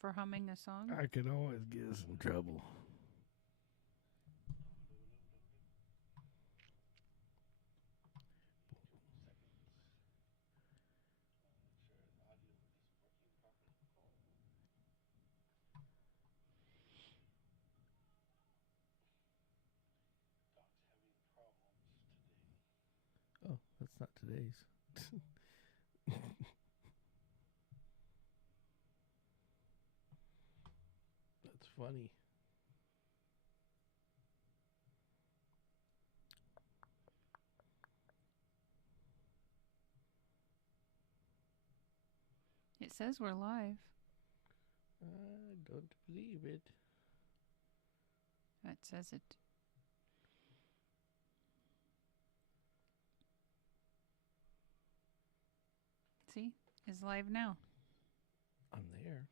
For humming a song? I can always get us in trouble. Oh, that's not today's. That's funny. It says we're live. I don't believe it. That says it. See? It's live now. I'm there.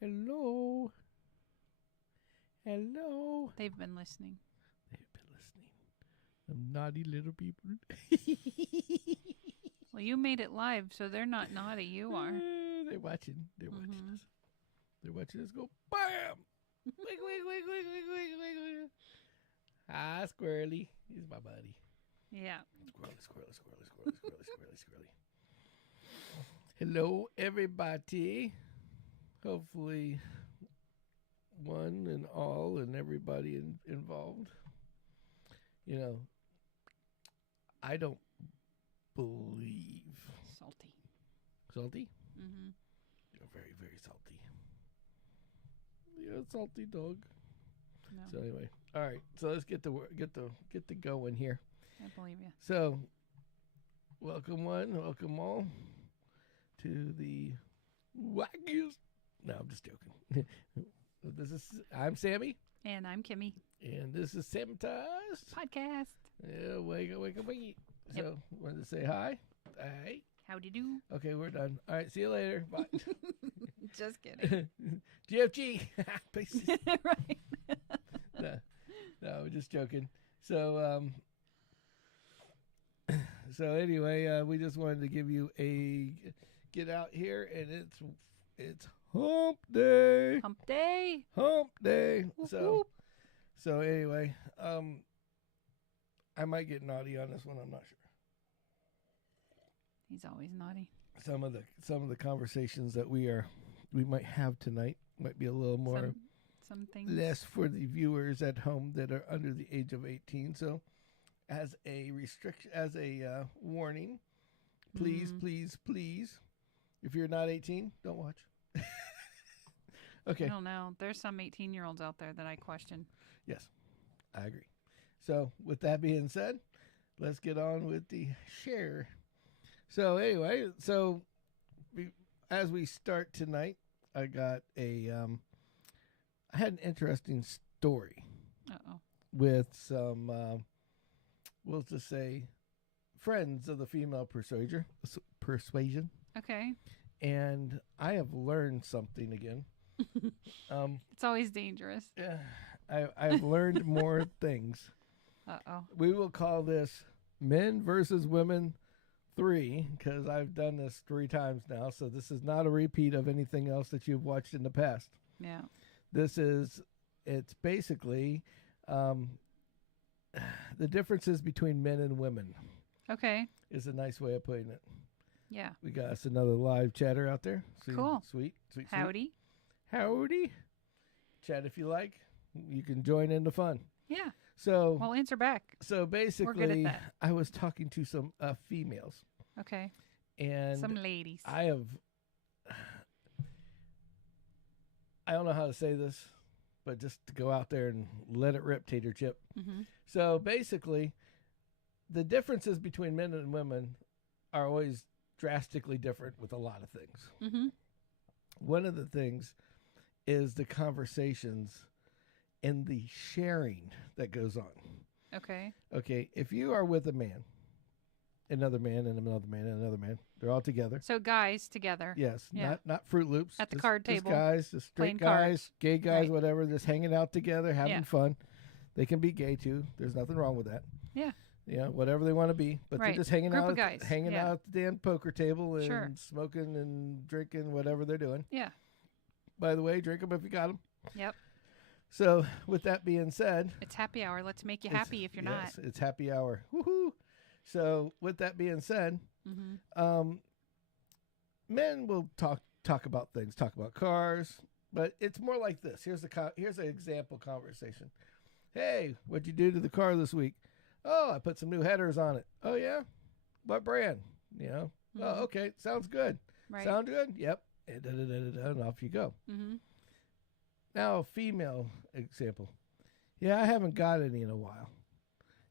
Hello. Hello. They've been listening. They've been listening. Them naughty little people. Well, you made it live, so they're not naughty. You are. They're watching. They're watching us. They're watching us go bam. Wig, wig, wig, wig, wig, wig, wig, wig. Ah, Squirrely. He's my buddy. Yeah. Squirrely, squirrely, squirrely, squirrely, squirrely, squirrely, squirrely. Hello, everybody. Hopefully, one and all and everybody involved. You know, I don't believe. Salty. Salty? Mm-hmm. You're very, very salty. You're a salty dog. No. So anyway, all right. So let's get the going here. I believe you. So, welcome one, welcome all to the wackiest. No, I'm just joking. I'm Sammy, And I'm Kimmy. and this is Sammitized. Podcast. Yeah, wake up, wake up, wake up. So, wanted to say hi. Hi. Howdy do. Okay, we're done. All right, see you later. Bye. Just kidding. GFG. Places. Right. No, we're just joking. So, anyway, we just wanted to give you a get out here, and it's Hump Day. Hump day. Hump Day. Whoop, So, whoop. so anyway, I might get naughty on this one. I'm not sure. He's always naughty. Some of the conversations that we might have tonight might be a little more Some things. less for the viewers at home that are under the age of 18. So, as a warning, please, please, please, if you're not 18, don't watch. Okay. I don't know. There's some 18-year-olds out there that I question. Yes, I agree. So, with that being said, let's get on with the share. So, anyway, as we start tonight, I got I had an interesting story Uh-oh. with some, we'll just say, friends of the female persuasion. Okay. And I have learned something again. It's always dangerous. I've learned more things. Uh-oh. We will call this Men versus Women 3, because I've done this 3 times now. So this is not a repeat of anything else that you've watched in the past. Yeah. It's basically the differences between men and women Okay. is a nice way of putting it. Yeah. We got us another live chatter out there. Cool. Sweet. Howdy. Howdy. Chat if you like. You can join in the fun. Yeah. So, Well, answer back. so basically, We're good at that. I was talking to some females, Okay. and Some ladies. I don't know how to say this, but just to go out there and let it rip, tater chip. Mm-hmm. So basically, the differences between men and women are always drastically different with a lot of things. Mm-hmm. One of the things is the conversations and the sharing that goes on. Okay. Okay, if you are with a man another man and another man and another man. They're all together. So guys together. Yes, Yeah. not Fruit Loops. At the just, card just table, guys, just straight playing guys, cards. gay guys, Right. whatever, just hanging out together, having Yeah. fun. They can be gay too. There's nothing wrong with that. Yeah. Yeah, whatever they want to be, but Right. they're just hanging Group out, of guys. hanging Yeah. out at the damn poker table and Sure. smoking and drinking, whatever they're doing. Yeah. By the way, drink them if you got them. Yep. So, with that being said, It's happy hour. Let's make you it's- happy if you're yes, it's happy hour. Woohoo! So, with that being said, not. Mm-hmm. men will talk about things, talk about cars, but it's more like this. Here's an example conversation. Hey, what'd you do to the car this week? Oh, I put some new headers on it. Oh yeah, what brand? You know. Mhm. Oh, okay, sounds good. Right. Sound good? Yep. And off you go. Mm-hmm. Now, a female example. Yeah, I haven't got any in a while.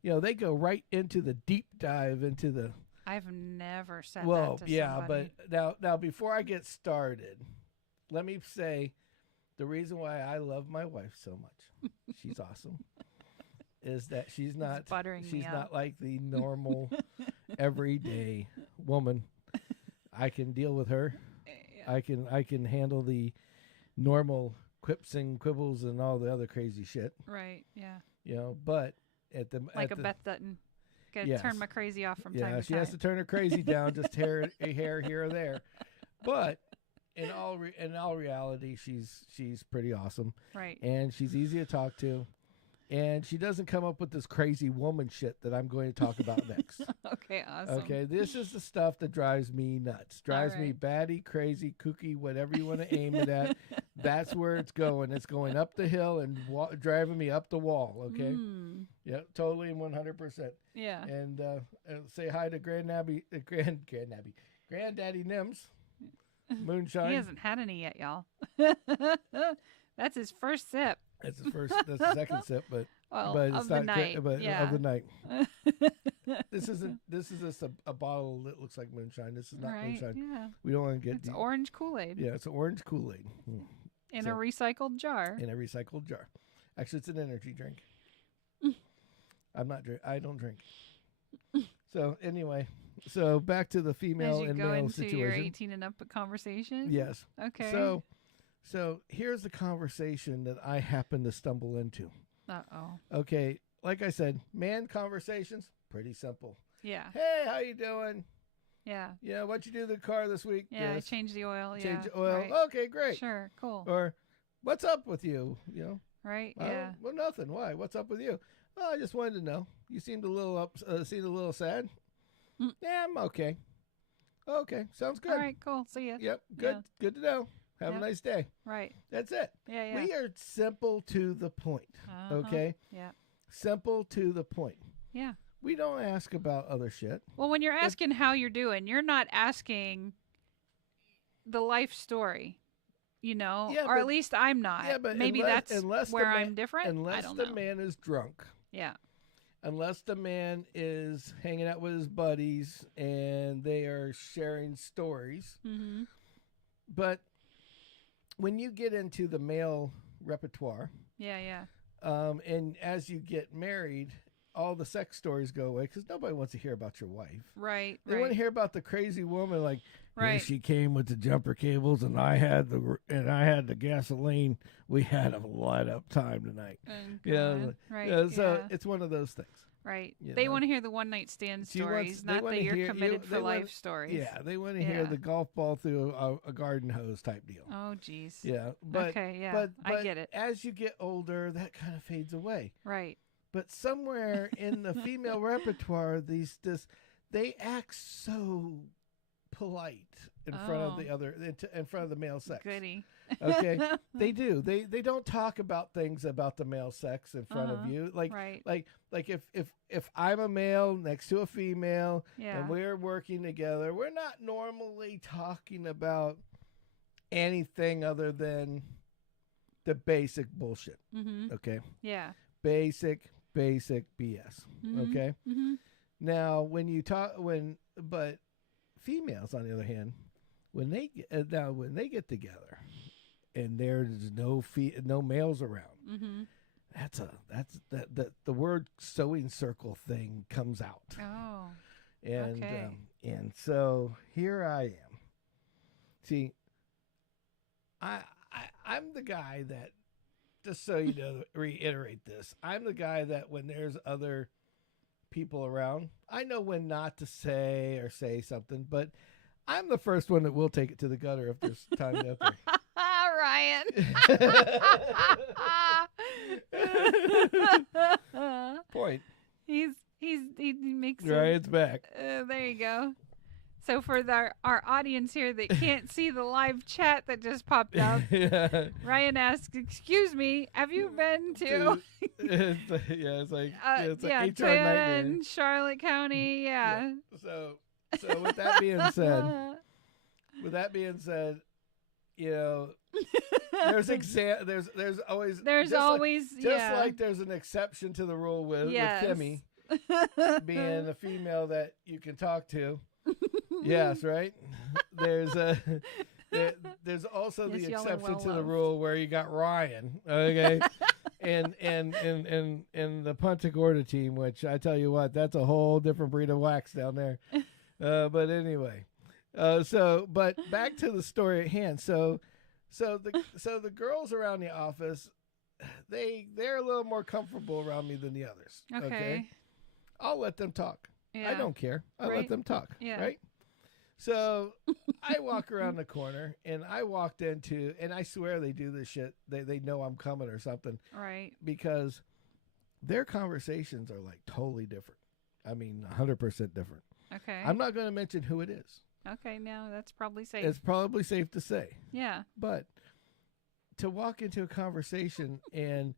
You know, they go right into the deep dive into the. I've never said Well, that to yeah, somebody. but now before I get started, let me say the reason why I love my wife so much. She's awesome. Is that she's not buttering me she's up. not like the normal everyday woman. I can deal with her. Yeah. I can handle the normal quips and quibbles and all the other crazy shit, Right. Yeah. you know, but Like at a Beth Dutton. Gotta Yes. turn my crazy off from time yeah, to she time. has to turn her crazy down, just a hair here or there. But in all reality, she's pretty awesome, Right. and she's easy to talk to, and she doesn't come up with this crazy woman shit that I'm going to talk about next. Okay. Awesome. Okay, this is the stuff that drives me nuts. Drives me right. batty, crazy, kooky, whatever you want to aim it at. That's where it's going. It's going up the hill and driving me up the wall. Okay. Mm. Yeah, totally and 100%. Yeah. And say hi to Granddaddy Nims, Moonshine. He hasn't had any yet, y'all. That's his first sip. That's his first. That's the second sip, but Well, but it's of the not night. but yeah. of the night. This isn't. This is just a bottle that looks like moonshine. This is not right. moonshine. Yeah. We don't want to get It's deep. orange Kool-Aid Yeah, it's an orange Kool-Aid in so- a recycled jar. in a recycled jar. Actually, it's an energy drink. I don't drink. So anyway, back to the female As you and go male into your situation. 18 and up conversation. Yes. Okay. So here's the conversation that I happened to stumble into. Uh-oh. Okay, like I said, man conversations pretty simple. Yeah. Hey, how you doing? Yeah. Yeah, what you do to the car this week? Yeah. Yes. Change the oil. Change yeah. the oil. Right. Okay, great. Sure. Cool. Or what's up with you? You know. Right. Oh, Yeah. well, nothing. Why? What's up with you? Oh, I just wanted to know. You seemed a little seemed a little sad. Mm. Yeah, I'm okay. Okay, sounds good. All right. Cool. See ya. Yep, good. Yeah. Good to know. Have Yep. a nice day. Right. That's it. Yeah. Yeah. We are simple to the point. Uh-huh. Okay? Yeah. Simple to the point. Yeah. We don't ask about other shit. Well, when you're asking how you're doing, you're not asking the life story, you know, Yeah, or but- at least I'm not. Yeah, but maybe unless that's where the I'm different. I Unless don't the know. man is drunk. Yeah. Unless the man is hanging out with his buddies and they are sharing stories. Mm-hmm. But when you get into the male repertoire, Yeah. Yeah. and as you get married, all the sex stories go away because nobody wants to hear about your wife. Right. They want Right. to hear about the crazy woman, like, here Right. she came with the jumper cables, and I had the gasoline. We had a light up time tonight. Oh, Yeah, God. Right. Yeah, so yeah. it's one of those things. Right. you They know. want to hear the one night stand She wants- stories, they not wanna that you're hear- committed they for wanna- life stories. Yeah, they want to hear Yeah. the golf ball through a garden hose type deal. Oh, jeez. Yeah, but okay. Yeah. but I get it. as you get older, that kind of fades away. Right. But somewhere in the female repertoire, they act so polite in front of Oh. the other in front of the male sex. Goody. Okay, they do. They don't talk about things about the male sex in front Uh-huh. of you. Like Right. like if I'm a male next to a female Yeah. and we're working together, we're not normally talking about anything other than the basic bullshit. Mm-hmm. Okay, Yeah. basic BS. Mhm. Okay. Mm-hmm. Now, but females, on the other hand, when they get together, and there's no males around, Mm-hmm. the word sewing circle thing comes out. Oh. And Okay. and so here I am. See, I'm the guy that, just so you know, reiterate this. I'm the guy that when there's other people around, I know when not to say or say something, but I'm the first one that will take it to the gutter if there's time out Ryan. Point. He makes Ryan's back. there you go. So for our audience here that can't see the live chat that just popped up, Yeah. Ryan asks, "Excuse me, have you been to It's like it's yeah, an HR Toyota nightmare. in Charlotte County?" Yeah. So with that being said, you know, there's always yeah. like there's an exception to the rule with Kimmy being a female that you can talk to. Yes, right. There's also Yes, the y'all are exception well to the loved. rule where you got Ryan, okay, and the Punta Gorda team, which I tell you what, that's a whole different breed of wax down there. But anyway, but back to the story at hand. So the girls around the office, they're a little more comfortable around me than the others. Okay. I'll let them talk. Yeah. I don't care. I let them talk. Yeah. Right. So I walk around the corner and I walked into, and I swear they do this shit. They know I'm coming or something. Right. Because their conversations are like totally different. I mean, 100% different. Okay. I'm not going to mention who it is. Okay, no, that's probably safe. It's probably safe to say. Yeah. But to walk into a conversation and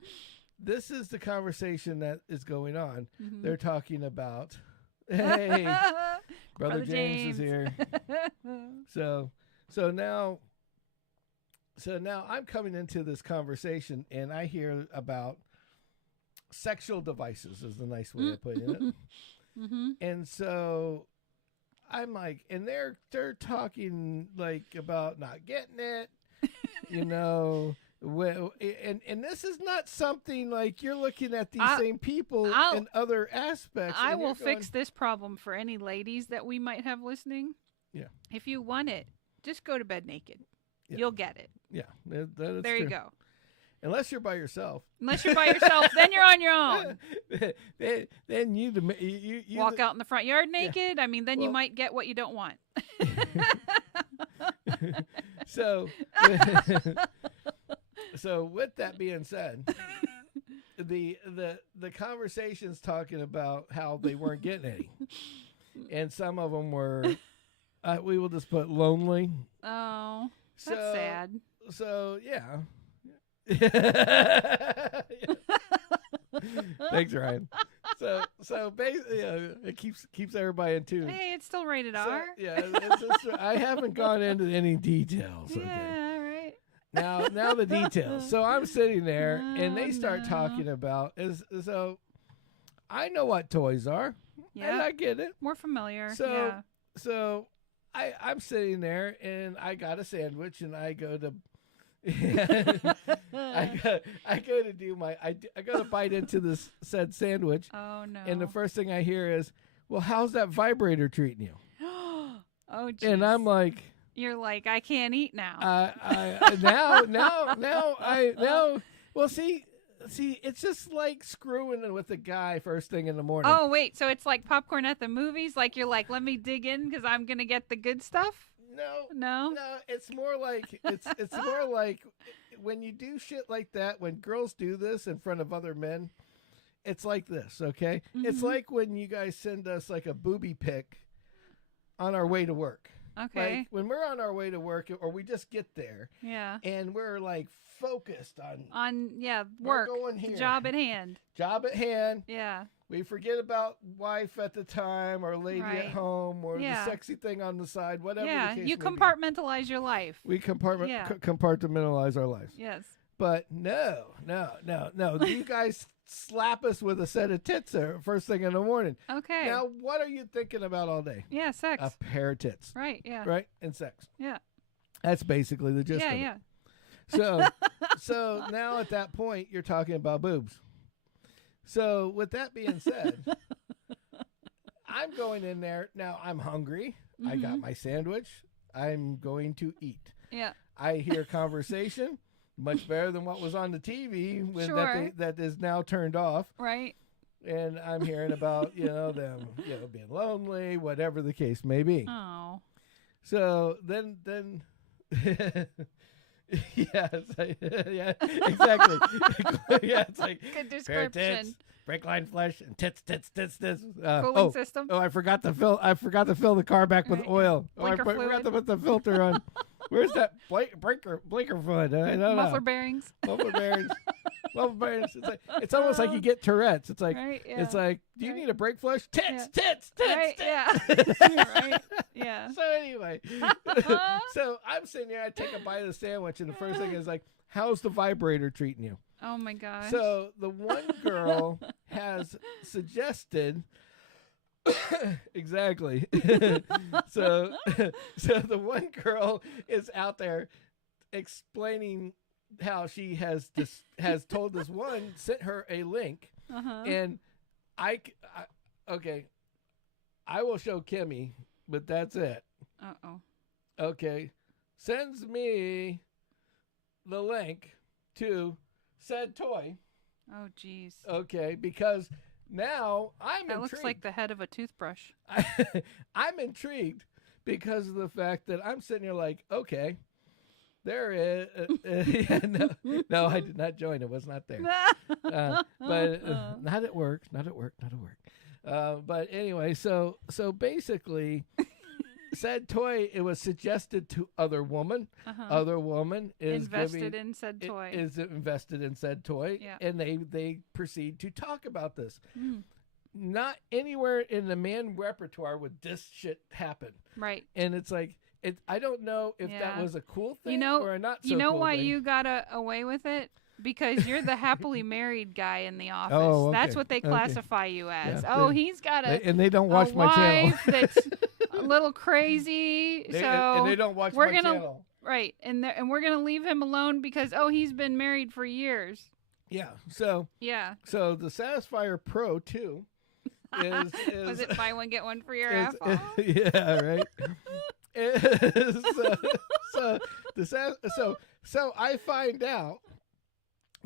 this is the conversation that is going on. Mm-hmm. They're talking about, hey, Brother James is here. So now I'm coming into this conversation and I hear about sexual devices is the nice way of putting it. Mm-hmm. And so I'm like, and they're talking like about not getting it, you know. Well, and this is not something like you're looking at these same people in other aspects. I will fix this problem for any ladies that we might have listening. Yeah. If you want it, just go to bed naked. Yeah. You'll get it. Yeah. That's there true. you go. Unless you're by yourself. Unless you're by yourself, then you're on your own. then you walk out in the front yard naked. Yeah. I mean, then you might get what you don't want. So with that being said, the conversation's talking about how they weren't getting any, and some of them were, we will just put lonely. Oh, that's sad. So yeah. Thanks, Ryan. So basically, it keeps everybody in tune. Hey, it's still rated R. Yeah, I haven't gone into any details. Yeah, okay. all right. Now the details. So I'm sitting there, and they start talking about so I know what toys are. Yeah, and I get it. More familiar. So I'm sitting there, and I got a sandwich, and I go to. I go to do I go to bite into this said sandwich. Oh no! And the first thing I hear is, "Well, how's that vibrator treating you?" Oh, geez. And I'm like, "You're like, I can't eat now." Well, see, it's just like screwing with a guy first thing in the morning. Oh wait, so it's like popcorn at the movies? Like you're like, let me dig in because I'm gonna get the good stuff. No. It's more like it's more like when you do shit like that. When girls do this in front of other men, it's like this. Okay, It's like when you guys send us like a booby pic on our way to work. Okay. Like when we're on our way to work, or we just get there. Yeah. And we're like focused on work. We're going here. Job at hand. Yeah. We forget about wife at the time, or lady at home, or the sexy thing on the side, whatever. Yeah, the case you may compartmentalize your life. We compartmentalize our lives. Yes. But no. You guys slap us with a set of tits first thing in the morning. Okay. Now, what are you thinking about all day? Yeah, sex. A pair of tits. Right, yeah. Right? And sex. Yeah. That's basically the gist of it. Yeah. So now at that point, you're talking about boobs. So with that being said, I'm going in there now. I'm hungry. I got my sandwich. I'm going to eat. Yeah. I hear conversation much better than what was on the TV with Sure. that is now turned off. Right. And I'm hearing about them being lonely, whatever the case may be. Oh. So then yeah, yeah, exactly. Yeah, it's like Good pair of description. tits, brake line flesh, and tits. Cooling system. Oh, I forgot to fill the car back with Right, oil. yeah. Oh, I Blinker forgot to fluid. put the filter on. Where's that blinker fluid? I don't know. Muffler bearings. Muffler bearings. It's almost like you get Tourette's. It's like Right, yeah. it's like, do you need a brake flush? Tits. Right, tits. yeah. Right. Yeah. So anyway, so I'm sitting here. I take a bite of the sandwich, and the first thing is like, "How's the vibrator treating you?" Oh my gosh. So the one girl has suggested exactly. so the one girl is out there explaining how she has told this one, sent her a link, and okay, I will show Kimmy, but that's it. Uh-oh. Okay, sends me the link to said toy. Oh, jeez. Okay, because now I'm That intrigued. looks like the head of a toothbrush. I'm intrigued because of the fact that I'm sitting here like, okay, there is. Yeah, no, I did not join. It was not there. But not at work. But anyway, so basically, said toy, it was suggested to other woman. Other woman is invested in said toy. Is invested in said toy, Yeah. and they proceed to talk about this. Not anywhere in the man repertoire would this shit happen. Right. And it's like, I don't know if that was a cool thing or a not so You know cool why thing. you got away with it? Because you're the happily married guy in the office. Oh, okay. That's what they classify you as. Yeah, he's got and they don't watch a my channel. wife that's a little crazy. And they don't watch we're my gonna, channel. Right. And we're going to leave him alone because, he's been married for years. Yeah. So Yeah. So the Satisfier Pro 2 is Was it buy one, get one for your is, half off? yeah, right. So I find out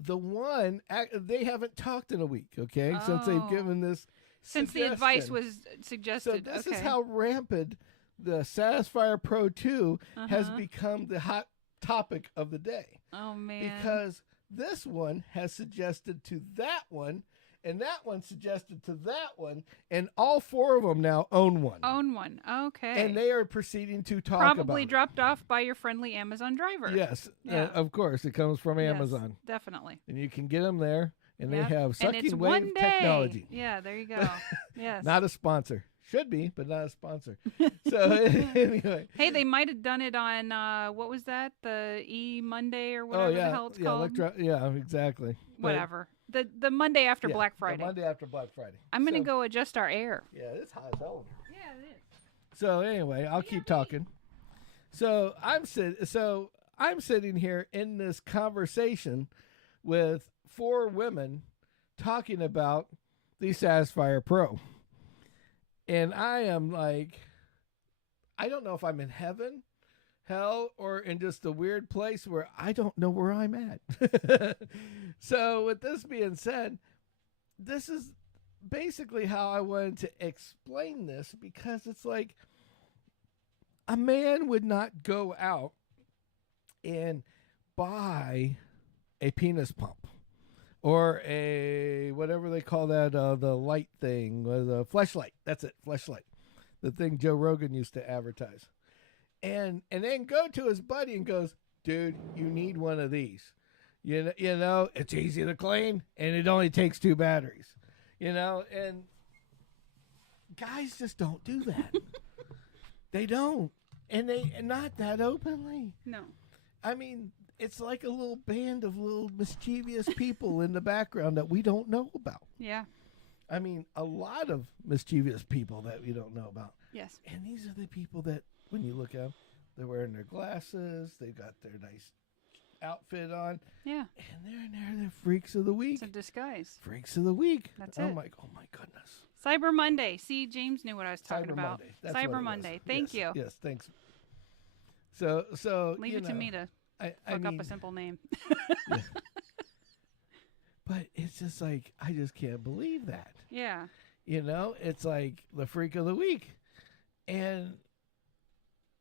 the one they haven't talked in a week, okay, since they've given this since the advice was suggested. So this is how rampant the Satisfier Pro 2 has become the hot topic of the day. Oh man. Because this one has suggested to that one, and that one suggested to that one, and all four of them now own one. Okay. And they are proceeding to talk probably about dropped off by your friendly Amazon driver. Yes, Yeah. Of course. It comes from Amazon. Definitely. And you can get them there, and they have and it's sucking one wave day. technology. Yeah, there you go. Yes. Not a sponsor. Should be, but not a sponsor. So anyway. Hey, they might have done it on, what was that? The E-Monday or whatever the hell it's called? Yeah, exactly. Whatever. The Monday after Black Friday. The Monday after Black Friday. I'm going to go adjust our air. Yeah, it's hot as hell. Yeah, it is. So anyway, I'll keep talking. So I'm sitting here in this conversation with four women talking about the Satisfier Pro. And I am like, I don't know if I'm in heaven, hell, or in just a weird place where I don't know where I'm at. So with this being said, this is basically how I wanted to explain this, because it's like a man would not go out and buy a penis pump or a whatever they call that, the light thing, the fleshlight. That's it, fleshlight, the thing Joe Rogan used to advertise, and then go to his buddy and goes, dude, you need one of these. You know, it's easy to clean and it only takes 2 batteries. You know, and guys just don't do that. They don't, and not that openly. No. I mean, it's like a little band of little mischievous people in the background that we don't know about. Yeah. I mean, a lot of mischievous people that we don't know about. Yes. And these are the people that, when you look at them, they're wearing their glasses, they've got their nice outfit on. Yeah. And they're freaks of the week. It's a disguise. Freaks of the week. That's I'm it. like, oh my goodness. Cyber Monday. See, James knew what I was talking Cyber about. Monday. That's what it Cyber was. Monday. Thank Yes, you. Yes, thanks. So Leave you it know, to me to I fuck mean, up a simple name. yeah. But it's just like I just can't believe that. Yeah. You know, it's like the freak of the week, and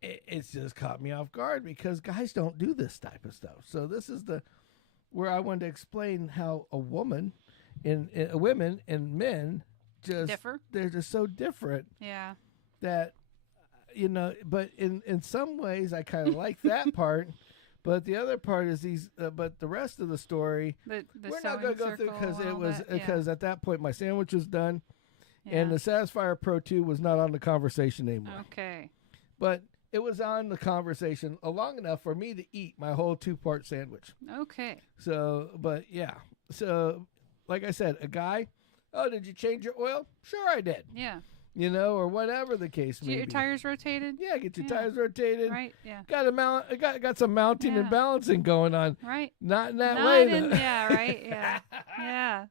it's just caught me off guard because guys don't do this type of stuff. So this is where I wanted to explain how a woman and women and men just Differ. they're just so different Yeah. that you know. But in some ways, I kind of like that part. But the other part is but the rest of the story, The we're not going to go through because it was that, because at that point my sandwich was done, yeah. and the Satisfier Pro 2 was not on the conversation anymore. Okay. But it was on the conversation long enough for me to eat my whole 2-part sandwich. Okay. So, but yeah, so like I said, a guy, oh, did you change your oil? Sure, I did. Yeah. You know, or whatever the case may Get your be. tires rotated. Yeah, get your Yeah. tires rotated. Right. Yeah. Got some mounting and Yeah. balancing going on. Right. Not in that Not way, in, though. yeah. Right. Yeah. Yeah.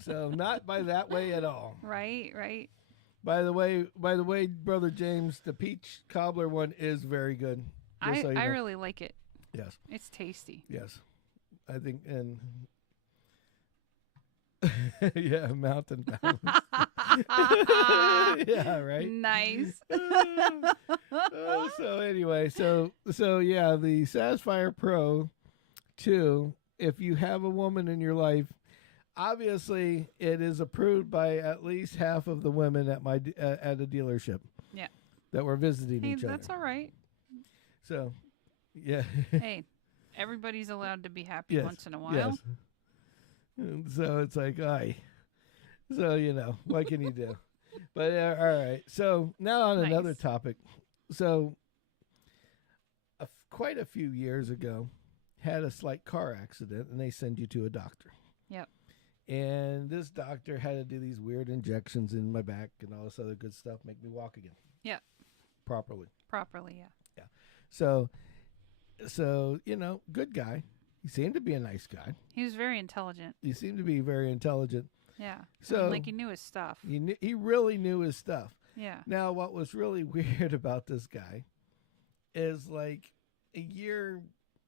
So not by that way at all. Right. Right. By the way, Brother James, the peach cobbler one is very good. Just so you I know. really like it. Yes. It's tasty. Yes. I think and yeah, mountain balance. Yeah, right. Nice. So anyway, so yeah, the Satisfier Pro 2, if you have a woman in your life, obviously it is approved by at least half of the women at my at a dealership. Yeah. That were visiting Hey, each other. that's all right. So, yeah. Hey, everybody's allowed to be happy Yes, once in a while. Yes. And so it's like, so you know, what can you do? But all right. So now on Nice. another topic. So, quite a few years ago, had a slight car accident, and they send you to a doctor. Yep. And this doctor had to do these weird injections in my back and all this other good stuff, make me walk again. Yeah. Properly. Properly, yeah. So you know, good guy. He seemed to be a nice guy. He was very intelligent. He seemed to be very intelligent. Yeah. So like he knew his stuff. he really knew his stuff. Yeah. Now, what was really weird about this guy is like a year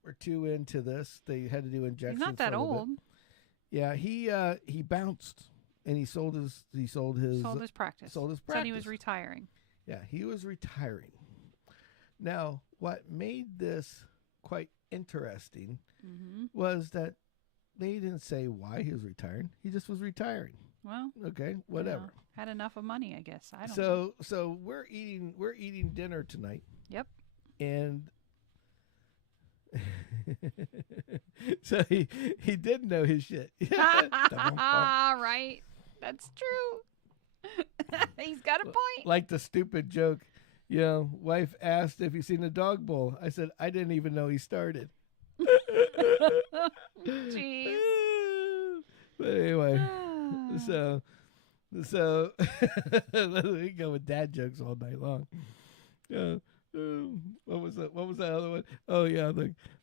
or two into this, they had to do injections. He's not that for a little old. bit. Yeah, he bounced and he sold his practice. Sold his Said practice. he was retiring. Yeah, he was retiring. Now, what made this quite interesting Mm-hmm. was that they didn't say why he was retiring. He just was retiring. Well, Okay, whatever. had enough of money, I guess. I don't know. So we're eating dinner tonight. Yep. And so he did know his shit. Right. That's true. He's got a point. Like the stupid joke, you know, wife asked if he's seen a dog bowl. I said, I didn't even know he started. Jeez. But anyway, so we go with dad jokes all night long. What was that other one? Oh yeah,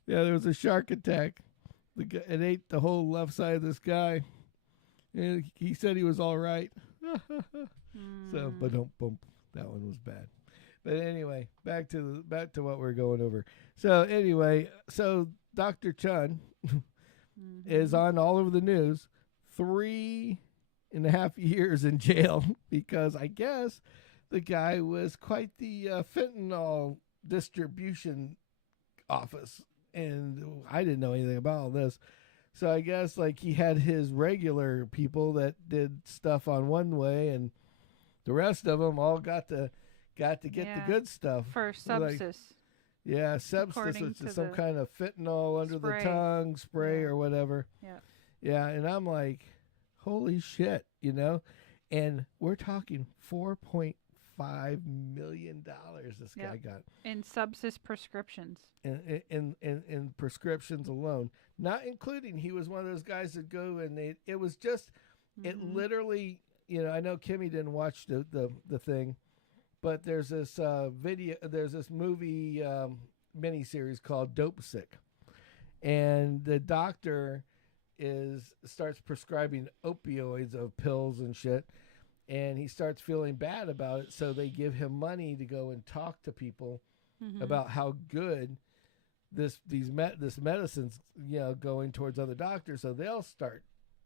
there was a shark attack. It ate the whole left side of this guy, and he said he was all right. So, but don't bump. That one was bad. But anyway, back to what we're going over. So anyway, Dr. Chun is on all over the news. 3.5 years in jail because I guess the guy was quite the fentanyl distribution office, and I didn't know anything about all this. So I guess like he had his regular people that did stuff on one way, and the rest of them all got to get the good stuff For sepsis. Yeah, sepsis, According which to is some the kind of fentanyl under the spray. tongue spray Yeah. or whatever. Yeah. Yeah, and I'm like, holy shit, you know? And we're talking $4.5 million this guy Yep. got In sepsis prescriptions. in prescriptions alone. Not including, he was one of those guys that go and it was just, it Mhm. literally, you know, I know Kimmy didn't watch the thing, but there's this there's this movie miniseries called Dope Sick. And the doctor starts prescribing opioids of pills and shit, and he starts feeling bad about it. So they give him money to go and talk to people about how good this medicine's going towards other doctors. So they'll start.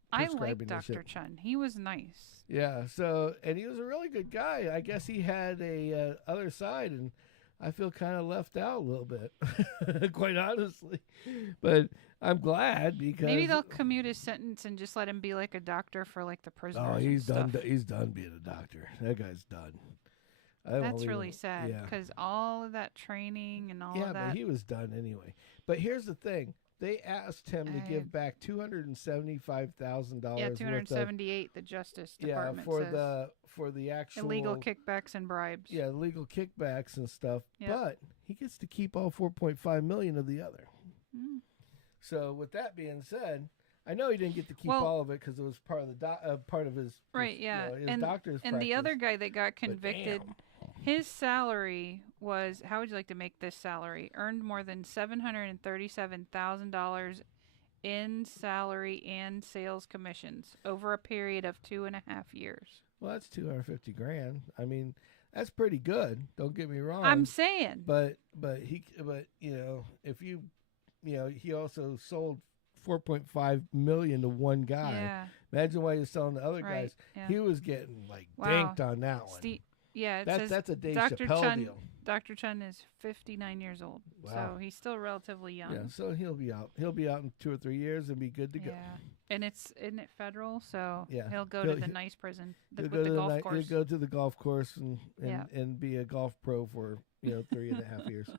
I like Dr. Chun. He was nice. Yeah. So, and he was a really good guy. I guess he had a other side, and I feel kind of left out a little bit, quite honestly. But I'm glad because maybe they'll commute his sentence and just let him be like a doctor for like the prisoners. Oh, he's done. He's done being a doctor. That guy's done. That's really sad because all of that training and all of that. Yeah, but he was done anyway. But here's the thing. They asked him to give back $275,000. Yeah, $278. The Justice Department for the actual illegal kickbacks and bribes. Yeah, illegal kickbacks and stuff. Yep. But he gets to keep all $4.5 million of the other. So with that being said, I know he didn't get to keep all of it because it was part of the part of his right. Yeah, his doctor's and practice. The other guy that got convicted. His salary was, how would you like to make this salary? Earned more than $737,000 in salary and sales commissions over a period of 2.5 years. Well, that's $250,000. I mean, that's pretty good. Don't get me wrong. I'm saying. But if he also sold $4.5 million to one guy. Yeah. Imagine why he's selling to other guys. Yeah. He was getting danked on that one. Yeah, that's a Dave Chappelle deal. Dr. Chun is 59 years old, so he's still relatively young. Yeah, so he'll be out. He'll be out in 2 or 3 years and be good to go. And isn't it federal? So he'll go to the nice prison with the golf course. He'll go to the golf course and be a golf pro for 3.5 years.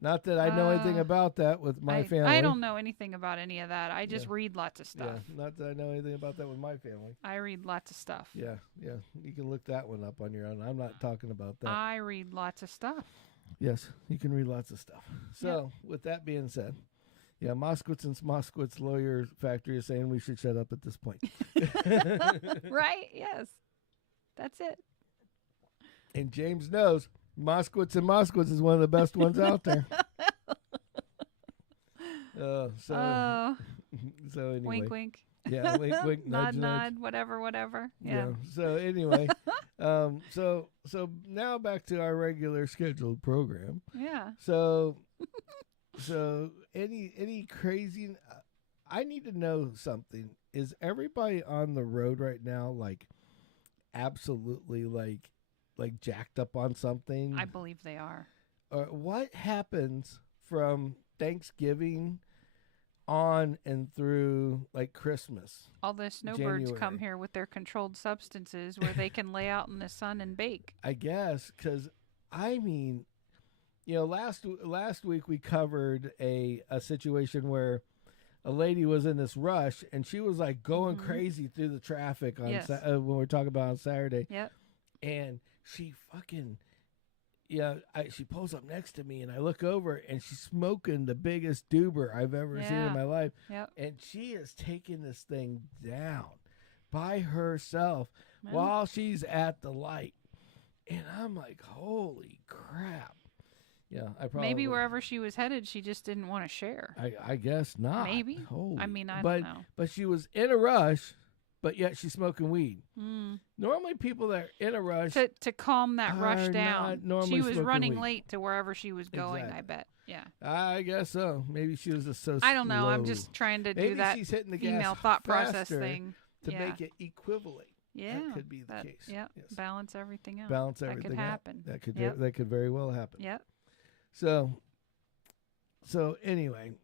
Not that I know anything about that with my family. I don't know anything about any of that. I just read lots of stuff. Yeah, not that I know anything about that with my family. I read lots of stuff. Yeah. You can look that one up on your own. I'm not talking about that. I read lots of stuff. Yes, you can read lots of stuff. So, with that being said, Moskowitz and Moskowitz Lawyer Factory is saying we should shut up at this point. Right? Yes. That's it. And James knows Moskowitz and Moskowitz is one of the best ones out there. So anyway. Wink, wink. Yeah, wink, wink, nudge, nod, whatever. Yeah. So anyway, so now back to our regular scheduled program. Yeah. So any crazy? I need to know something. Is everybody on the road right now absolutely jacked up on something? I believe they are. What happens from Thanksgiving on and through Christmas? All the snowbirds come here with their controlled substances where they can lay out in the sun and bake. I guess, because I mean, last week we covered a situation where a lady was in this rush and she was going crazy through the traffic on when we're talking about on Saturday. Yep. And she fucking, she pulls up next to me and I look over and she's smoking the biggest doober I've ever seen in my life. Yep. And she is taking this thing down by herself while she's at the light. And I'm like, holy crap. Yeah, I probably maybe wherever she was headed, she just didn't want to share. I guess not. Maybe. Holy. I mean, I don't know. But she was in a rush. But yet she's smoking weed. Normally people that are in a rush to calm that rush down. She was running weed. Late to wherever she was going, I bet. Yeah. I guess so. Maybe she was just so I don't know. slow. I'm just trying to Maybe do that she's hitting the female gas thought process thing. To make it equivalent. Yeah. That could be the case. Yeah. Yes. Balance everything out. Balance everything That could happen. That could very well happen. Yep. So anyway,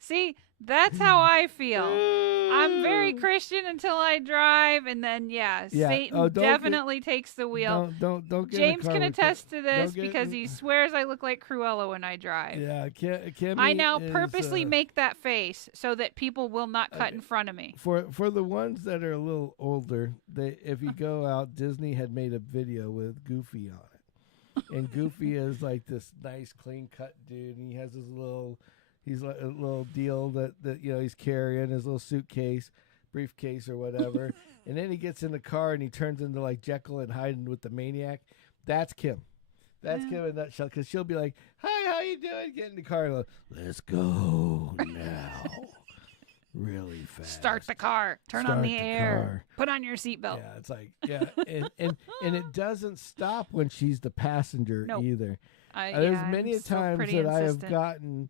see, that's how I feel. I'm very Christian until I drive, and then Satan definitely takes the wheel. Don't get James can attest to this because he swears I look like Cruella when I drive. Yeah, Kimmy I now purposely make that face so that people will not cut in front of me. For the ones that are a little older, if you go out, Disney had made a video with Goofy on it, and Goofy is like this nice, clean cut dude, and he has his little. He's like a little deal that he's carrying, his little suitcase, briefcase or whatever. And then he gets in the car and he turns into Jekyll and Hyde with the maniac. That's Kim. That's Kim in a nutshell, because she'll be like, "Hi, how you doing?" Get in the car and go, "Let's go now." Really fast. Start the car. Turn on the air. Put on your seatbelt. Yeah, it's like, and it doesn't stop when she's the passenger either. There's many times that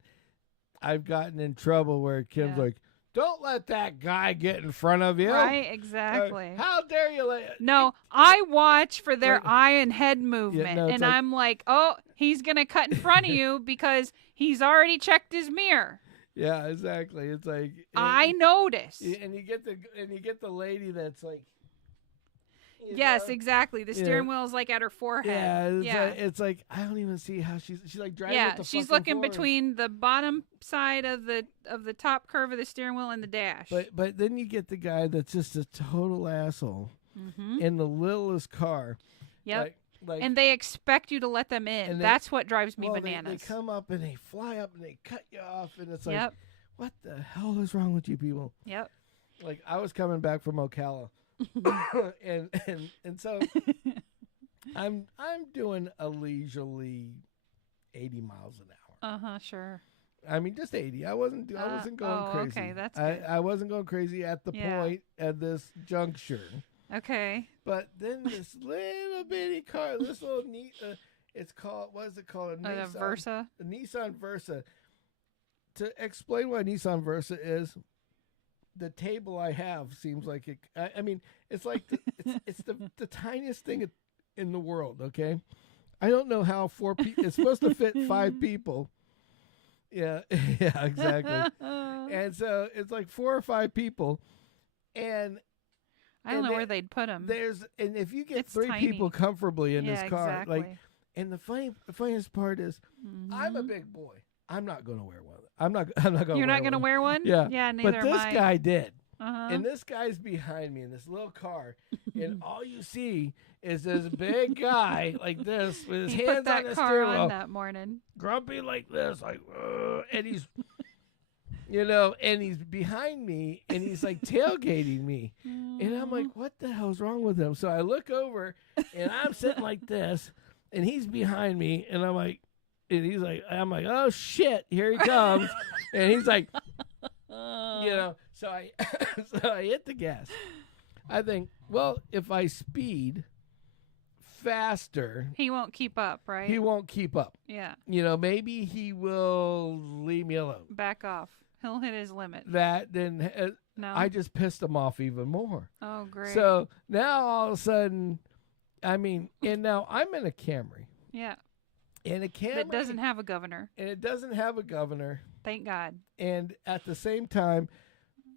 I've gotten in trouble where Kim's like, "Don't let that guy get in front of you." Right, exactly. How dare you let... No, I watch for their eye and head movement, and I'm like, "Oh, he's going to cut in front of you because he's already checked his mirror." Yeah, exactly. It's like... I notice. And you get the lady that's like... Yes, exactly. The steering wheel is like at her forehead. Yeah, it's like I don't even see how she's like driving. Yeah, she's looking between the bottom side of the top curve of the steering wheel and the dash. But then you get the guy that's just a total asshole in the littlest car. Yep. And they expect you to let them in. That's what drives me bananas. They come up and they fly up and they cut you off, and it's like, what the hell is wrong with you people? Yep. Like I was coming back from Ocala. and so I'm doing a leisurely 80 miles an hour. Sure. I mean, just 80. I wasn't going crazy. Okay, that's good. I wasn't going crazy at the point at this juncture. Okay. But then this little bitty car, this little neat, it's called, what is it called? A Versa? A Nissan Versa. To explain what a Nissan Versa is, the table I have seems like it. I mean, it's like it's the tiniest thing in the world. Okay, I don't know how 4 people. It's supposed to fit 5 people. Yeah, yeah, exactly. And so it's like 4 or 5 people, and I don't know where they'd put them. And if you get 3 people comfortably in this car, exactly. and the funniest part is, I'm a big boy. I'm not going to wear one. I'm not going to. You're not going to wear one? Yeah. Yeah, neither am I. But this guy did. And this guy's behind me in this little car, and all you see is this big guy like this with his hands on the steering wheel that morning, grumpy like this, like, and he's, and he's behind me, and he's like tailgating me, and I'm like, what the hell's wrong with him? So I look over, and I'm sitting like this, and he's behind me, and I'm like, I'm like, oh shit, here he comes, and he's like, So I hit the gas. I think, well, if I speed faster, he won't keep up, right? He won't keep up. Yeah. Maybe he will leave me alone. Back off. He'll hit his limit. No. I just pissed him off even more. Oh, great. So now all of a sudden, and now I'm in a Camry. Yeah. And a Camry that doesn't have a governor. And it doesn't have a governor. Thank God. And at the same time,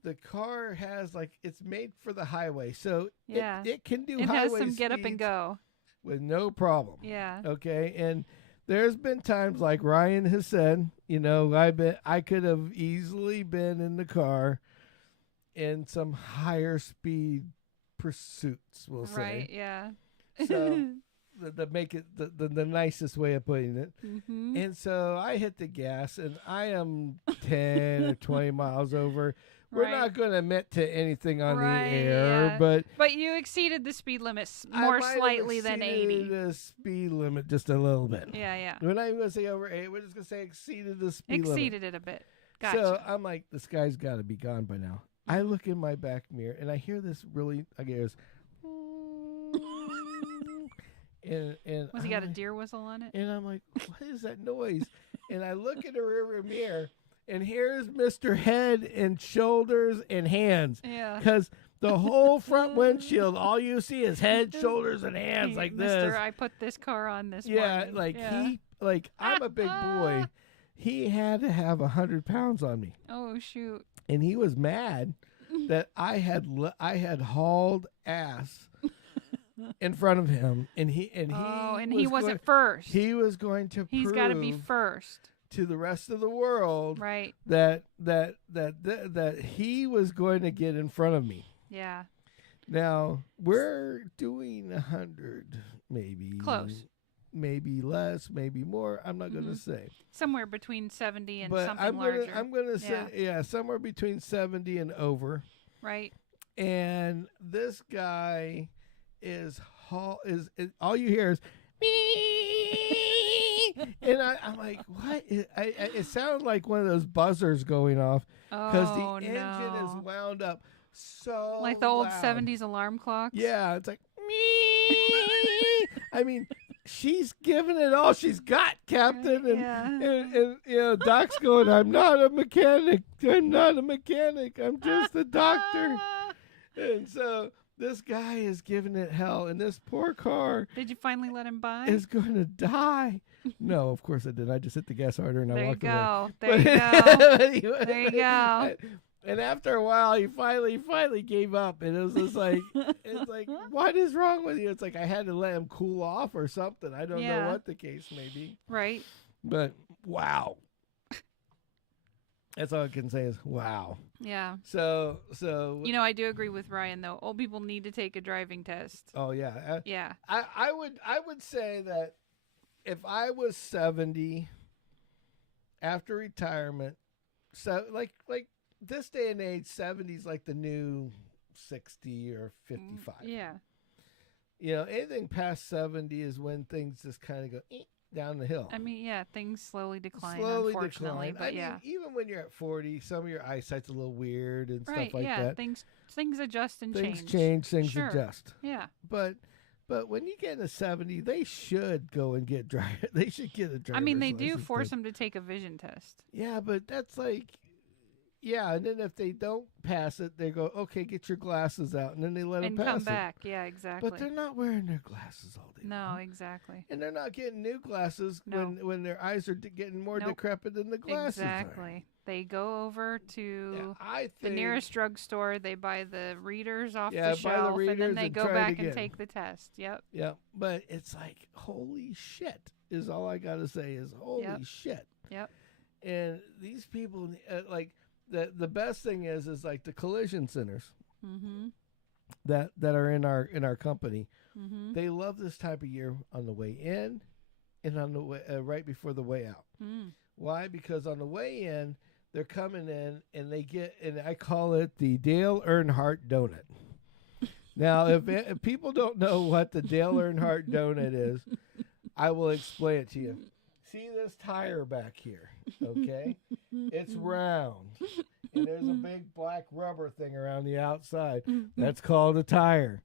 the car has it's made for the highway, so it can do highway speeds. It has some get up and go with no problem. Yeah. Okay, and there's been times like Ryan has said, I could have easily been in the car in some higher speed pursuits. We'll say. Right. Yeah. So. The make it the nicest way of putting it. And so I hit the gas, and I am 10 or 20 miles over. We're not going to admit to anything on the air, but you exceeded the speed limit more slightly than 80. The speed limit just a little bit. Yeah. We're not even going to say over 8. We're just going to say exceeded the speed limit. Exceeded it a bit. Gotcha. So I'm like, this guy's got to be gone by now. I look in my back mirror, and I hear this really. I goes. And he got a deer whistle on it? And I'm like, what is that noise? And I look in the rearview mirror, and here's Mr. Head and Shoulders and Hands. Yeah. Because the whole front windshield, all you see is head, shoulders, and hands like this. Mister, I put this car on this morning. I'm a big boy. He had to have 100 pounds on me. Oh, shoot. And he was mad that I had hauled ass in front of him, and he wasn't first. He was going to. He's got to be first to the rest of the world, right? That he was going to get in front of me. Yeah. Now we're doing 100, maybe close, maybe less, maybe more. I'm not going to say. Somewhere between 70 and but something larger. I'm going to say somewhere between 70 and over. Right. And this guy. Is all you hear is me And I'm like, what? It sounded like one of those buzzers going off because the engine is wound up so like the old loud. 70s alarm clocks. Yeah, it's like me. I mean, she's giving it all she's got, Captain. And you know, Doc's going, I'm not a mechanic. I'm not a mechanic. I'm just a doctor. And so this guy is giving it hell, and this poor car. Did you finally let him by? Is going to die. No, of course I didn't. I just hit the gas harder and I walked away. There you go. There you go. And after a while, he finally gave up, and it was just like, it's like, what is wrong with you? It's like I had to let him cool off or something. I don't know what the case may be. Right. But wow, that's all I can say is wow. Yeah. So you know, I do agree with Ryan though. Old people need to take a driving test. Oh yeah. Yeah. I would say that if I was 70 after retirement, so like. This day and age, 70 is like the new 60 or 55. Yeah. You know, anything past 70 is when things just kind of go down the hill. I mean, yeah, things slowly decline, unfortunately. But I mean, even when you're at 40, some of your eyesight's a little weird and stuff like that. Things adjust and change. Things change, things adjust. Yeah. But when you get into 70, they should go and get They should get a driver's license. I mean, they do force them to take a vision test. Yeah, but that's like... Yeah, and then if they don't pass it, they go, okay, get your glasses out, and then they let them pass it. And come back, yeah, exactly. But they're not wearing their glasses all day long. No, exactly. And they're not getting new glasses when their eyes are getting more decrepit than the glasses Exactly. They go over to the nearest drugstore, they buy the readers off the shelf, and then they go back and take the test. Yep. Yep. But it's like, holy shit is all I got to say is holy shit. Yep. And these people, like... The best thing is like the collision centers that are in our company. Mm-hmm. They love this type of year on the way in and on the way right before the way out. Why? Because on the way in, they're coming in and they get, and I call it the Dale Earnhardt donut. Now, if people don't know what the Dale Earnhardt donut is, I will explain it to you. See this tire back here, okay? It's round, and there's a big black rubber thing around the outside. That's called a tire.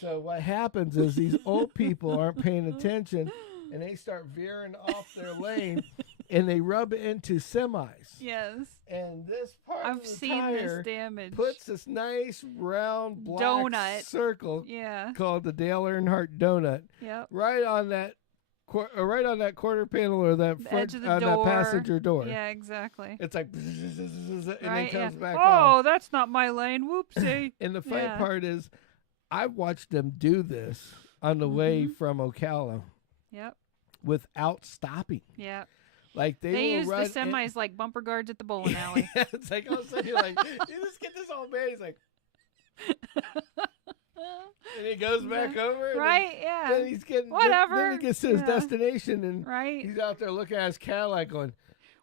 So what happens is these old people aren't paying attention, and they start veering off their lane, and they rub into semis. Yes. And this part I've of the seen tire this damage. puts this nice round black donut circle called the Dale Earnhardt donut right on that quarter panel or that front on that passenger door. Yeah, exactly. It's like, and then comes back on. That's not my lane. Whoopsie. And the funny part is, I've watched them do this on the way from Ocala. Yep. Without stopping. Yep. Like they use the semis like bumper guards at the bowling alley. It's like all of a sudden you're like, you just get this old man. He's like. And he goes back over. Right, Then he's getting whatever. Then he gets to his destination, and right. he's out there looking at his Cadillac, going,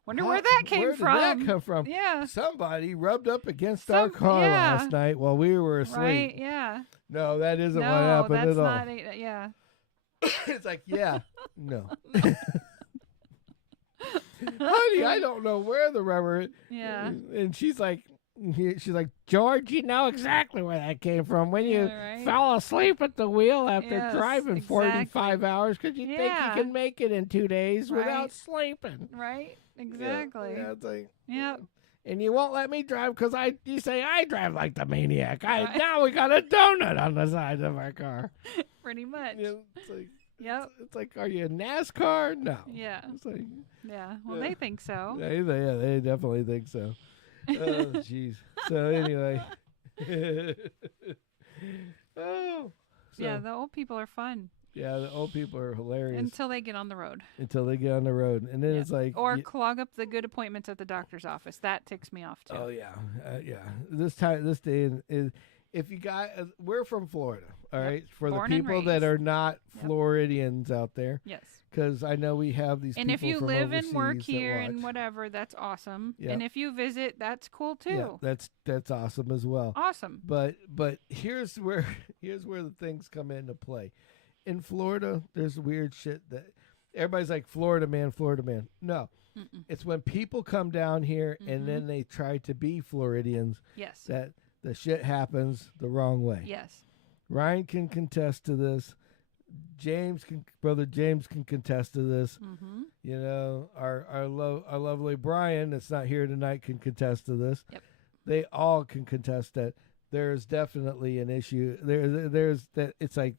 "Wonder where that came from? Where did that come from? Yeah, somebody rubbed up against our car last night while we were asleep. Right? Yeah. No, that isn't what happened at all. That's not. Yeah. It's like, no. Honey, I don't know where the rubber is. Yeah. And she's like, George, you know exactly where that came from when you fell asleep at the wheel after driving 45 hours because you think you can make it in 2 days without sleeping. Right, exactly. Yeah, it's like, and you won't let me drive because you say I drive like the maniac. Now we got a donut on the side of our car. Pretty much. It's like, it's like, are you a NASCAR? No. Yeah. It's like, well, they think so. Yeah, they definitely think so. Oh, jeez. So anyway. The old people are fun. Yeah, the old people are hilarious. Until they get on the road. And then it's like... Or clog up the good appointments at the doctor's office. That ticks me off, too. Oh, yeah. This day, if you got... we're from Florida, all right? For Born the people that are not Floridians out there. Yes. Because I know we have these and people if you from live and work overseas here that watch. and whatever, that's awesome. Yep. And if you visit, that's cool too. Yeah, that's awesome as well. Awesome. But here's where the things come into play. In Florida, there's weird shit that everybody's like Florida man. No, it's when people come down here and then they try to be Floridians. Yes, that the shit happens the wrong way. Yes, Ryan can contest to this. Brother James can contest to this. You know, our lovely Brian that's not here tonight can contest to this. Yep. They all can contest that. There's definitely an issue. There's that. It's like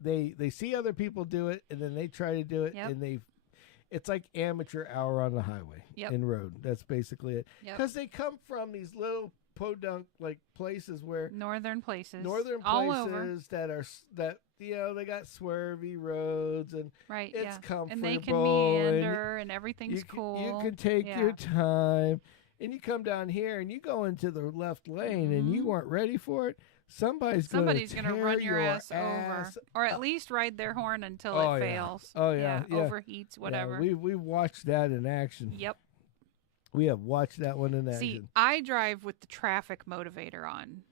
they see other people do it and then they try to do it and it's like amateur hour on the highway in road. That's basically it. Because they come from these little podunk like places where northern places all over. that you know they got swervy roads and it's comfortable and they can meander and everything's cool. You can take your time and you come down here and you go into the left lane and you weren't ready for it. Somebody's going to run your ass over, or at least ride their horn until it fails. Overheats, whatever. We've watched that in action. Yep. We have watched that one in action. See, I drive with the traffic motivator on.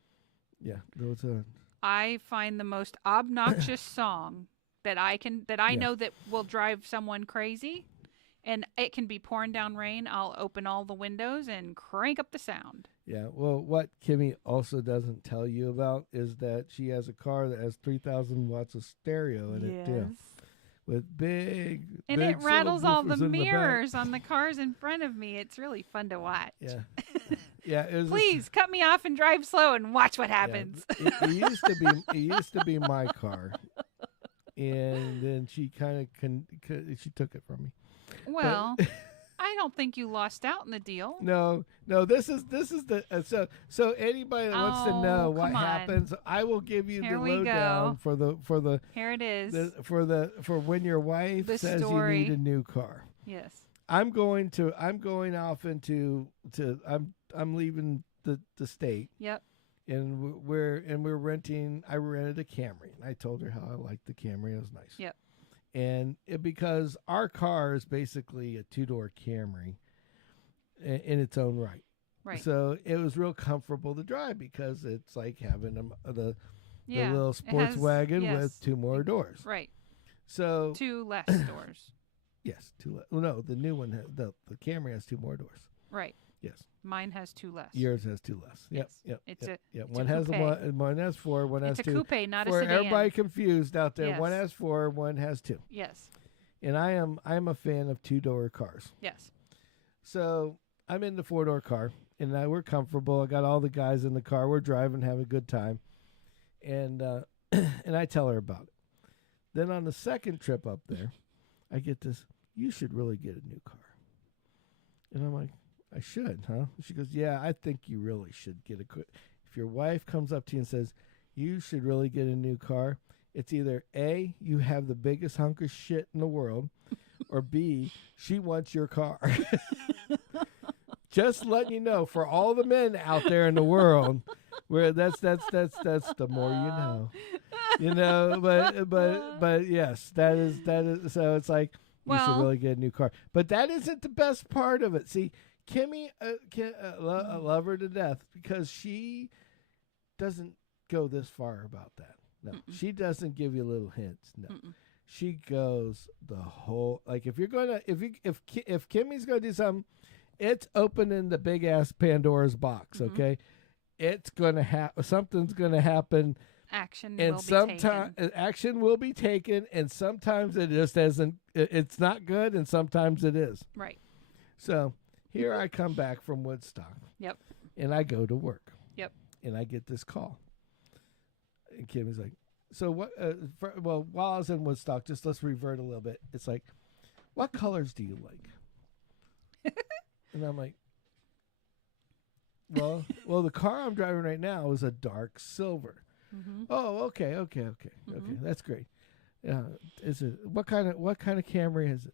Yeah, what's on? I find the most obnoxious song that I know that will drive someone crazy, and it can be pouring down rain. I'll open all the windows and crank up the sound. Yeah, well, what Kimmy also doesn't tell you about is that she has a car that has 3,000 watts of stereo in it too. With big it rattles all the mirrors on the cars in front of me. It's really fun to watch. Yeah. Yeah. Please cut me off and drive slow and watch what happens. Yeah, it used to be my car, and then she she took it from me. Well, I don't think you lost out in the deal. No. This is the so anybody that wants to know what happens, I will give you the lowdown for the. Here it is. For when your wife says you need a new car. Yes. I'm leaving the state. Yep. And we're renting. I rented a Camry, and I told her how I liked the Camry. It was nice. Yep. And because our car is basically a 2-door Camry in its own right. Right. So it was real comfortable to drive because it's like having the little sports wagon with 2 more doors. Right. So 2 less doors. Yes, 2 less. Well, no, the new one the Camry has 2 more doors. Right. Yes. Mine has 2 less. Yours has 2 less. Yes. Yep. One has one has 4, one has 2. It's a coupe, not a For sedan. everybody confused out there, Yes. one has 4, one has 2. Yes. And I'm a fan of 2-door cars. Yes. So I'm in the 4-door car, and we're comfortable. I got all the guys in the car. We're driving, having a good time, and and I tell her about it. Then on the second trip up there, I get this. You should really get a new car. And I'm like, I should, huh? She goes, yeah, I think you really should get if your wife comes up to you and says, you should really get a new car, it's either A, you have the biggest hunk of shit in the world, or B, she wants your car. Just letting you know, for all the men out there in the world, where that's the more you know. You know, but yes, that is so it's like you should really get a new car. But that isn't the best part of it. See, Kimmy, I love her to death because she doesn't go this far about that. No, she doesn't give you little hints. No, she goes the whole. Like if Kimmy's gonna do something, it's opening the big ass Pandora's box. Okay, it's gonna happen. Something's gonna happen. Action will be taken, and sometimes it just isn't. It's not good, and sometimes it is. Right. So. Here I come back from Woodstock. Yep. And I go to work. Yep. And I get this call. And Kimmy's like, so what? While I was in Woodstock, let's revert a little bit. It's like, what colors do you like? And I'm like, well, the car I'm driving right now is a dark silver. Oh, okay. That's great. Is it what kind of Camry is it?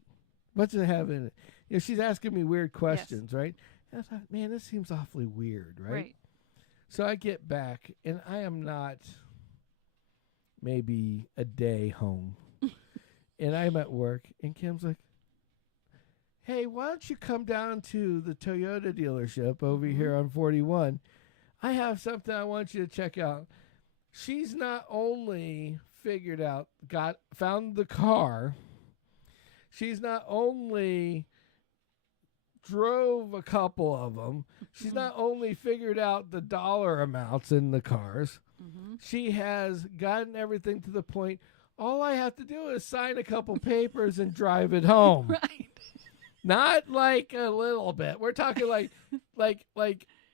What does it have in it? You know, she's asking me weird questions, right? And I thought, man, this seems awfully weird, right? So I get back, and I am not maybe a day home. And I'm at work, and Kim's like, hey, why don't you come down to the Toyota dealership over here on 41? I have something I want you to check out. She's not only found the car, she's not only drove a couple of them, she's not only figured out the dollar amounts in the cars, she has gotten everything to the point, all I have to do is sign a couple papers and drive it home. Right. Not like a little bit. We're talking like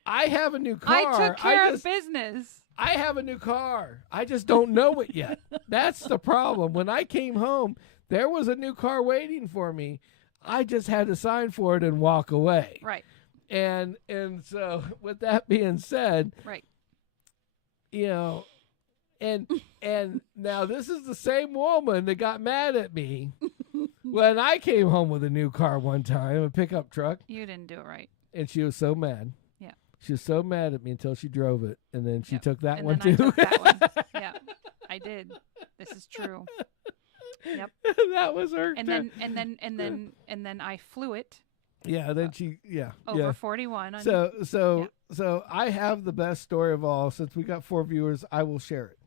I have a new car. I took care of business. I have a new car. I just don't know it yet. That's the problem. When I came home, there was a new car waiting for me. I just had to sign for it and walk away. Right. And so with that being said, right. You know, and now this is the same woman that got mad at me when I came home with a new car one time, a pickup truck. You didn't do it right. And she was so mad. Yeah. She was so mad at me until she drove it, and then she took that and one then too. I took that one. Yeah, I did. This is true. Yep. That was her. And then I flew it. Yeah. Then over 41. So I have the best story of all. Since we got 4 viewers, I will share it.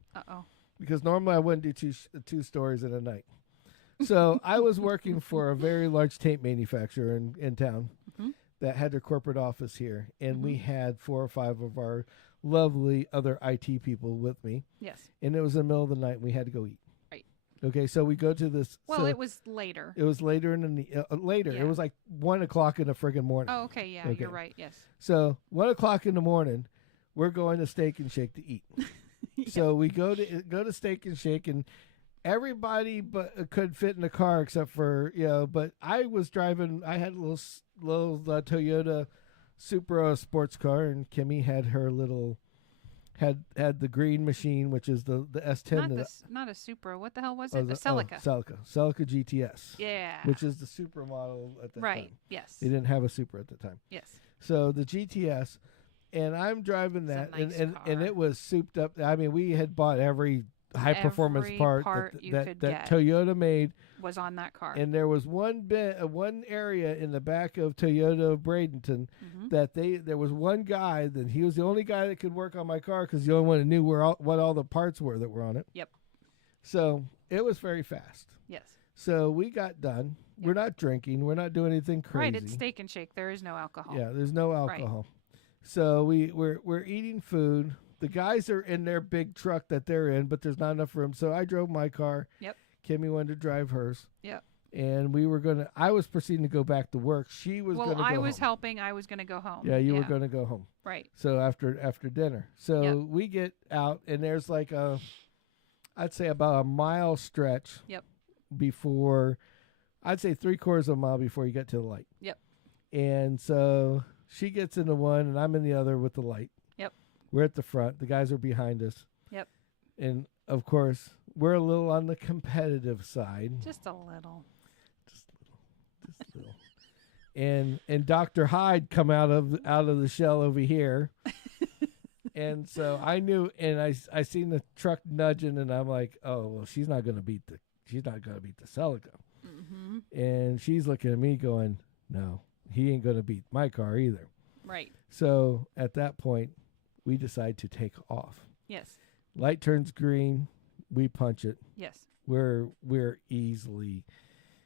Because normally I wouldn't do two stories in a night. So I was working for a very large tape manufacturer in town that had their corporate office here, and we had 4 or 5 of our lovely other IT people with me. Yes. And it was in the middle of the night, and we had to go eat. Right. Okay, so we go to this. Well, it was later. It was later in the later. Yeah. It was like 1 o'clock in the friggin' morning. Oh, okay, yeah, you're right. Yes. So 1 o'clock in the morning, we're going to Steak and Shake to eat. Yeah. So we go to Steak and Shake, and everybody but could fit in the car except for But I was driving. I had a little Toyota Supra sports car, and Kimmy had her little had the green machine, which is the S10. Not a Supra. What the hell was it? A Celica. Celica GTS. Yeah. Which is the Supra model at the time. Right. Yes. They didn't have a Supra at the time. Yes. So the GTS. And I'm driving that, and it was souped up. I mean, we had bought every high performance part that Toyota made was on that car. And there was one area in the back of Toyota of Bradenton that there was one guy that he was the only guy that could work on my car because the only one that knew what all the parts were that were on it. Yep. So it was very fast. Yes. So we got done. Yep. We're not drinking. We're not doing anything crazy. Right. It's Steak and Shake. There is no alcohol. Yeah. There's no alcohol. Right. So we're eating food. The guys are in their big truck that they're in, but there's not enough room. So I drove my car. Yep. Kimmy wanted to drive hers. Yep. And I was proceeding to go back to work. She was going to go home. Well, I was helping. I was going to go home. Yeah, you were going to go home. Right. So after dinner. So we get out, and there's like I'd say about a mile stretch. Yep. Before, I'd say 3/4 of a mile before you get to the light. Yep. And so she gets into one, and I'm in the other with the light. Yep. We're at the front. The guys are behind us. Yep. And, of course, we're a little on the competitive side. Just a little. Just a little. And Dr. Hyde come out of the shell over here. And so I knew, and I seen the truck nudging, and I'm like, oh, well, she's not going to beat the Celica. Mm-hmm. And she's looking at me going, no. He ain't going to beat my car either. Right. So at that point, we decide to take off. Yes. Light turns green. We punch it. Yes. We're easily,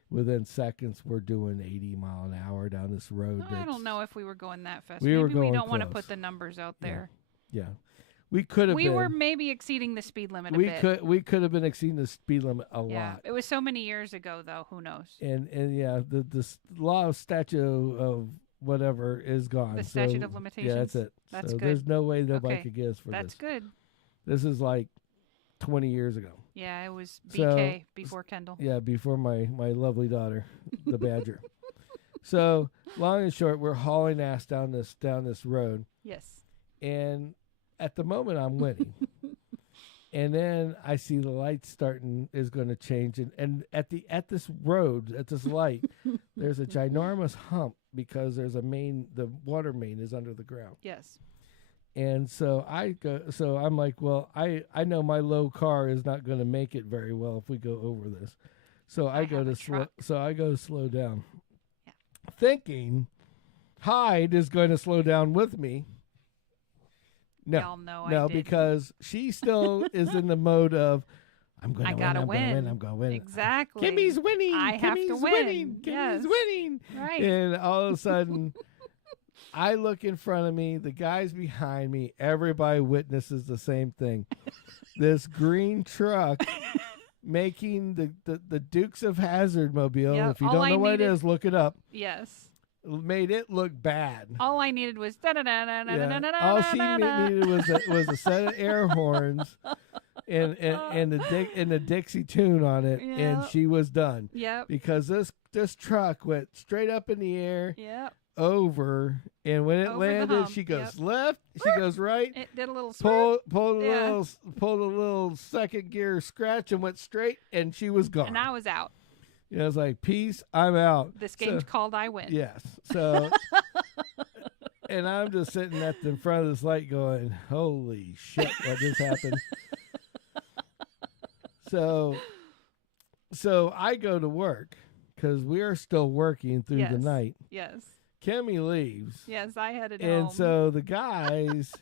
within seconds, we're doing 80 mile an hour down this road. I don't know if we were going that fast. We don't want to put the numbers out there. Yeah. We could have. We were maybe exceeding the speed limit a bit. We could have been exceeding the speed limit a lot. It was so many years ago, though. Who knows? And the law of statute of whatever is gone. The statute of limitations. Yeah, that's it. That's good. There's no way nobody could get us for that's this. That's good. This is like 20 years ago. Yeah, it was BK before Kendall. Yeah, before my lovely daughter, the Badger. So long and short, we're hauling ass down this road. Yes. And at the moment, I'm winning. And then I see the light is going to change. And at this road, at this light, there's a ginormous hump because there's the water main is under the ground. Yes. And so I'm like, well, I know my low car is not going to make it very well if we go over this. So I go to slow down. Yeah. Thinking Hyde is going to slow down with me. No, because she still is in the mode of, I'm going I to gotta win. I'm going to win. Exactly. Kimmy's winning. I have to Kimmy's win. winning. Yes. Kimmy's winning. Right. And all of a sudden, I look in front of me. The guys behind me. Everybody witnesses the same thing. This green truck making the Dukes of Hazzard mobile. Yep. If you All don't I know what it needed- is, look it up. Yes. Made it look bad. All I needed was Yeah. All she needed was a set of air horns and the Dixie tune on it, and Yep. she was done. Yep. Because this truck went straight up in the air, Yep. over, and when it Over the landed, hump, she goes yep. left, she goes right, It did a little swirl, pulled a Yeah. little second gear scratch and went straight, and she was gone. and I was out. I was like, peace, I'm out. This game's So- called I win. Yes. So, and I'm just sitting at the front of this light going, holy shit, what just happened? So I go to work because we are still working through the Yes. night. Yes. Kimmy leaves. Yes, I headed And home. so the guys,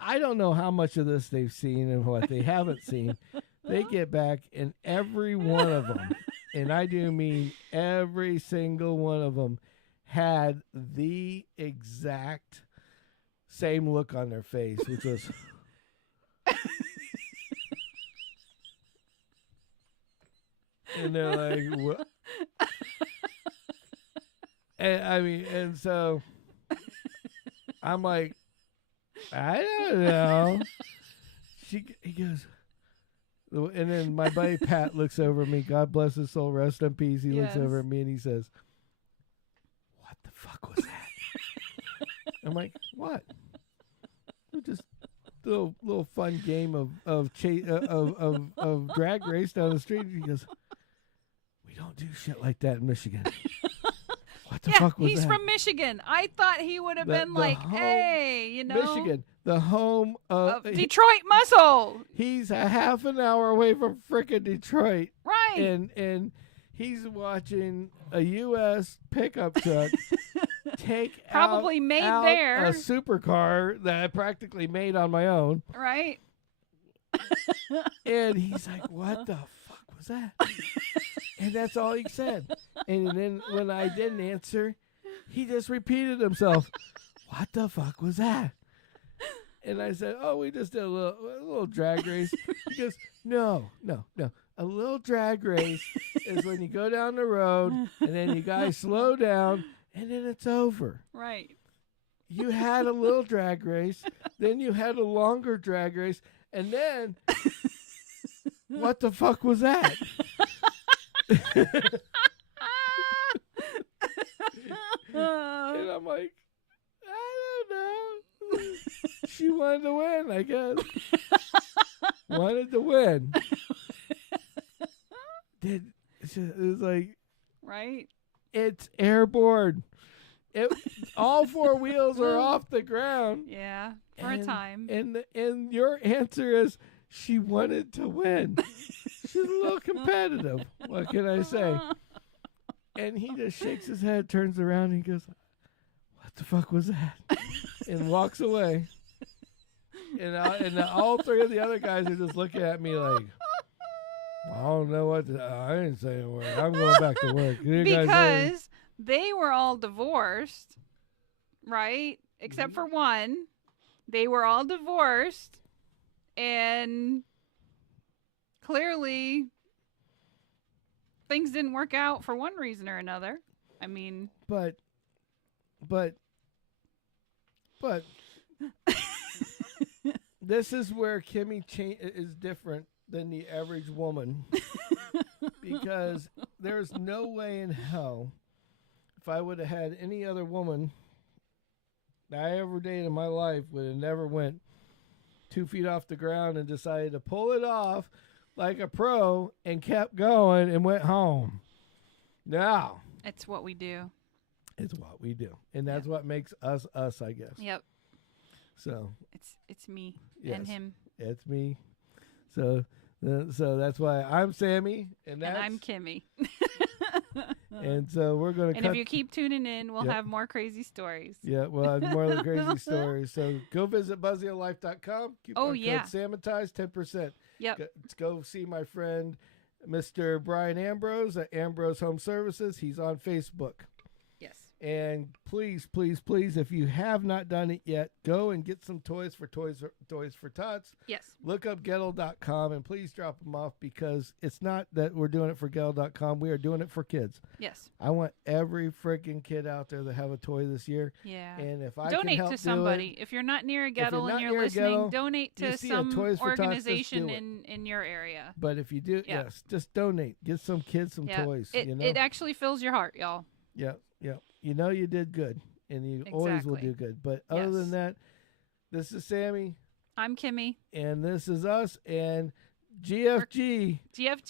I don't know how much of this they've seen and what they haven't seen. They get back, and every one of them, and I do mean every single one of them, had the exact same look on their face, which was, and they're like, what? And so I'm like, I don't know. He goes, and then my buddy Pat looks over at me. God bless his soul, rest in peace. He looks Yes. over at me and he says, "What the fuck was that?" I'm like, "What?" Just a little fun game of drag race down the street. He goes, "We don't do shit like that in Michigan." What the fuck was he's that? from Michigan. I thought he would have been The like, home- hey, you know. Michigan, the home of Detroit Muscle. he's a half an hour away from frickin' Detroit, Right. and he's watching a U.S. pickup truck take Probably made out there. a supercar that I practically made on my own, Right. and he's like, "What the fuck was that?" And that's all he said. And then when I didn't answer, he just repeated himself. What the fuck was that? And I said, "Oh, we just did a little drag race." He goes, No. A little drag race is when you go down the road and then you guys slow down and then it's over. Right. You had a little drag race, then you had a longer drag race, and then what the fuck was that? And I'm like, I don't know. She wanted to win, I guess. Wanted to win. It was like, Right. it's airborne. All four wheels are off the ground. Yeah. For a time. And your answer is she wanted to win. She's a little competitive. What can I say? And he just shakes his head, turns around, and he goes, "What the fuck was that?" And walks away. And all three of the other guys are just looking at me like, I don't know what I didn't say a word. I'm going back to work. You guys Because they were all divorced, right? Except for one. They were all divorced. And clearly things didn't work out for one reason or another. I mean, but this is where Kimmy is different than the average woman, because there's no way in hell if I would have had any other woman that I ever dated in my life would have never went 2 feet off the ground and decided to pull it off like a pro and kept going and went home. No. it's what we do. It's what we do. And that's what makes us us, I guess. Yep. So It's me yes, and him. it's me. So that's why I'm Sammy, and And I'm Kimmy. And so we're going to And if you keep tuning in, we'll Yep. have more crazy stories. Yeah, we'll have more of the crazy stories. So go visit buzzyoflife.com. Oh, Code yeah. Sammitized, 10%. Yep. Go see my friend, Mr. Brian Ambrose at Ambrose Home Services. He's on Facebook. Yes. And please, please, please, if you have not done it yet, go and get some toys for Toys for Tots. Yes. Look up Gettle.com and please drop them off, because it's not that we're doing it for Gettle.com. We are doing it for kids. Yes. I want every freaking kid out there to have a toy this year. Yeah. And if I donate can help to somebody. do it, If you're not near a If you're Gettle and not you're near a listening, Gettle, donate you to see a some Toys for Tots, just organization do it. in your area. But if you do, Yeah. yes, just donate. Get some kids some Yeah. toys. It actually fills your heart, y'all. Yeah, yeah. You know you did good, and you always will Exactly. do good. But other than Yes. that, this is Sammy, I'm Kimmy. and this is us, and GFG. GFG.